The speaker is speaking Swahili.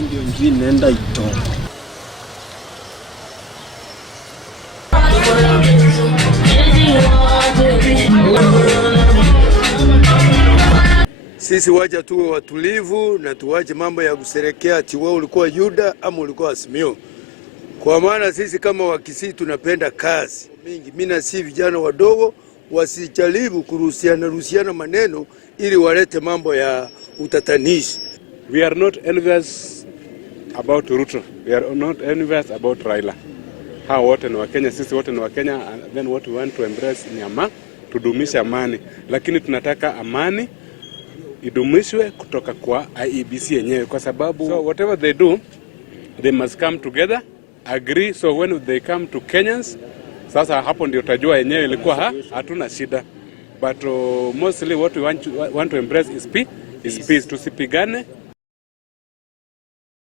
ndio njui nenda ito. Sisi wacha tuwe watulivu na tuwache mambo ya kuserekea ati wewe ulikuwa Yuda ama ulikuwa Asimio. Kwa maana sisi kama Wakisii tunapenda kazi mingi. Mimi na si vijana wadogo wasijaribu kuruhusiana maneno ili walete mambo ya utatanishi. We are not envious about Ruto. We are not envious about Raila. Hao wote ni Wakenya, sisi wote ni Wakenya, and then what we want to embrace ni tudumisha amani. Lakini tunataka amani idumishwe kutoka kwa IEBC yenyewe kwa sababu so whatever they do they must come together, agree, so when they come to Kenyans sasa hapo ndio utajua yenyewe ilikuwa hatuna shida, but mostly what we want to embrace is peace. Tusipigane,